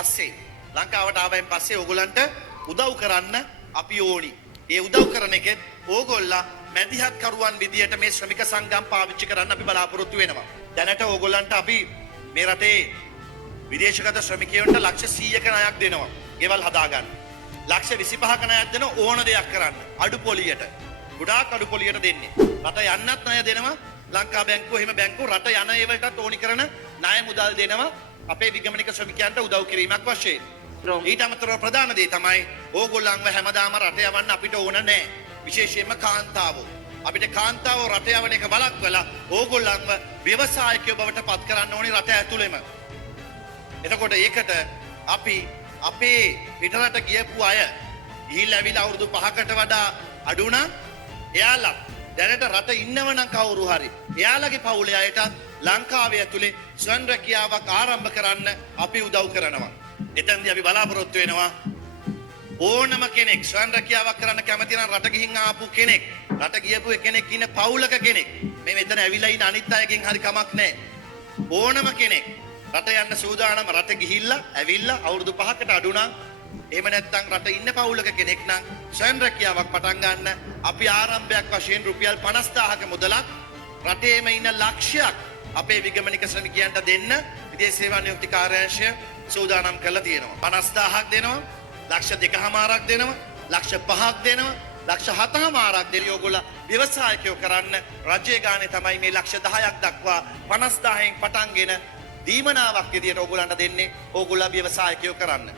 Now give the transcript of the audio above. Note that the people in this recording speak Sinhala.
පස්සේ ලංකාවට ආවයින් පස්සේ ඕගොල්ලන්ට උදව් කරන්න අපි ඕනි. ඒ උදව් කරන එකෙත් ඕගොල්ලා මැදිහත් කරුවන් විදියට මේ ශ්‍රමික සංගම් පාවිච්චි කරන්න අපි බලාපොරොත්තු වෙනවා. දැනට ඕගොල්ලන්ට අපි මේ රටේ විදේශගත ශ්‍රමිකයන්ට ලක්ෂ 100ක ණයක් දෙනවා. ගෙවල් හදාගන්න. ලක්ෂ 25ක ණයක් දෙන ඕන දෙයක් කරන්න. අඩු පොලියට. ගොඩාක් අඩු පොලියට දෙන්නේ. රට යන්නත් ණය දෙනවා. ලංකා බැංකුව එහෙම බැංකුව රට යන ඒවලටත් ඕනි කරන ණය මුදල් දෙනවා. අපේ විගමනික ශ්‍රමිකයන්ට උදව් කිරීමක් වශයෙන්. ඊට අමතරව ප්‍රධාන දේ තමයි ඕගොල්ලන්ව හැමදාම රට යවන්න අපිට ඕන නැහැ. විශේෂයෙන්ම කාන්තාවෝ. අපිට කාන්තාවෝ රට යවන එක බලක්වලා ඕගොල්ලන්ව ව්‍යවසායකයෝ බවට පත් කරන්න ඕනි රට ඇතුළෙම. එතකොට ඒකට අපි අපේ පිටරට ගියපු අය ගිහිල්ලා ඇවිල්ලා අවුරුදු 5කට වඩා අඩු නම් එයාලා දැනට රට ඉන්නව නම් කවුරු හරි එයාලගේ පවුලේ අයටත් ලංකාවේ ඇතුලේ ස්වයං රැකියාවක් ආරම්භ කරන්න අපි උදව් කරනවා. එතෙන්දී අපි බලාපොරොත්තු වෙනවා ඕනම කෙනෙක් ස්වයං රැකියාවක් කරන්න කැමති නම් රට ගිහින් ආපු කෙනෙක් රට ගියපු කෙනෙක් ඉන්න පවුලක කෙනෙක් මේ මෙතන ඇවිල්ලා ඉන්න අනිත් අයගෙන් හරි කමක් නැහැ. ඕනම කෙනෙක් රට යන්න සූදානම් රට ගිහිල්ලා ඇවිල්ලා අවුරුදු 5කට අඩු නම් එහෙම නැත්නම් රට ඉන්න පවුලක කෙනෙක් නම් ස්වයං රැකියාවක් පටන් ගන්න අපි ආරම්භයක් වශයෙන් රුපියල් 50000ක මුදලක් රටේම ඉන්න ලක්ෂයක් අපේ විගමනික ශ්‍රමිකයන්ට දෙන්න විදේශ සේවා නියුක්ති කාර්යාංශය සූදානම් කරලා තියෙනවා. 50000ක් දෙනවා, ලක්ෂ 2කමාරක් දෙනවා, ලක්ෂ 5ක් දෙනවා, ලක්ෂ 7කමාරක් දෙන ඕගොල්ලෝ ව්‍යවසායකයෝ කරන්න රජයේ ගානේ තමයි මේ ලක්ෂ 10ක් දක්වා 50000න් පටන්ගෙන දීමනාවක් විදියට ඕගොල්ලන්ට දෙන්නේ ඕගොල්ලෝ ව්‍යවසායකයෝ කරන්න.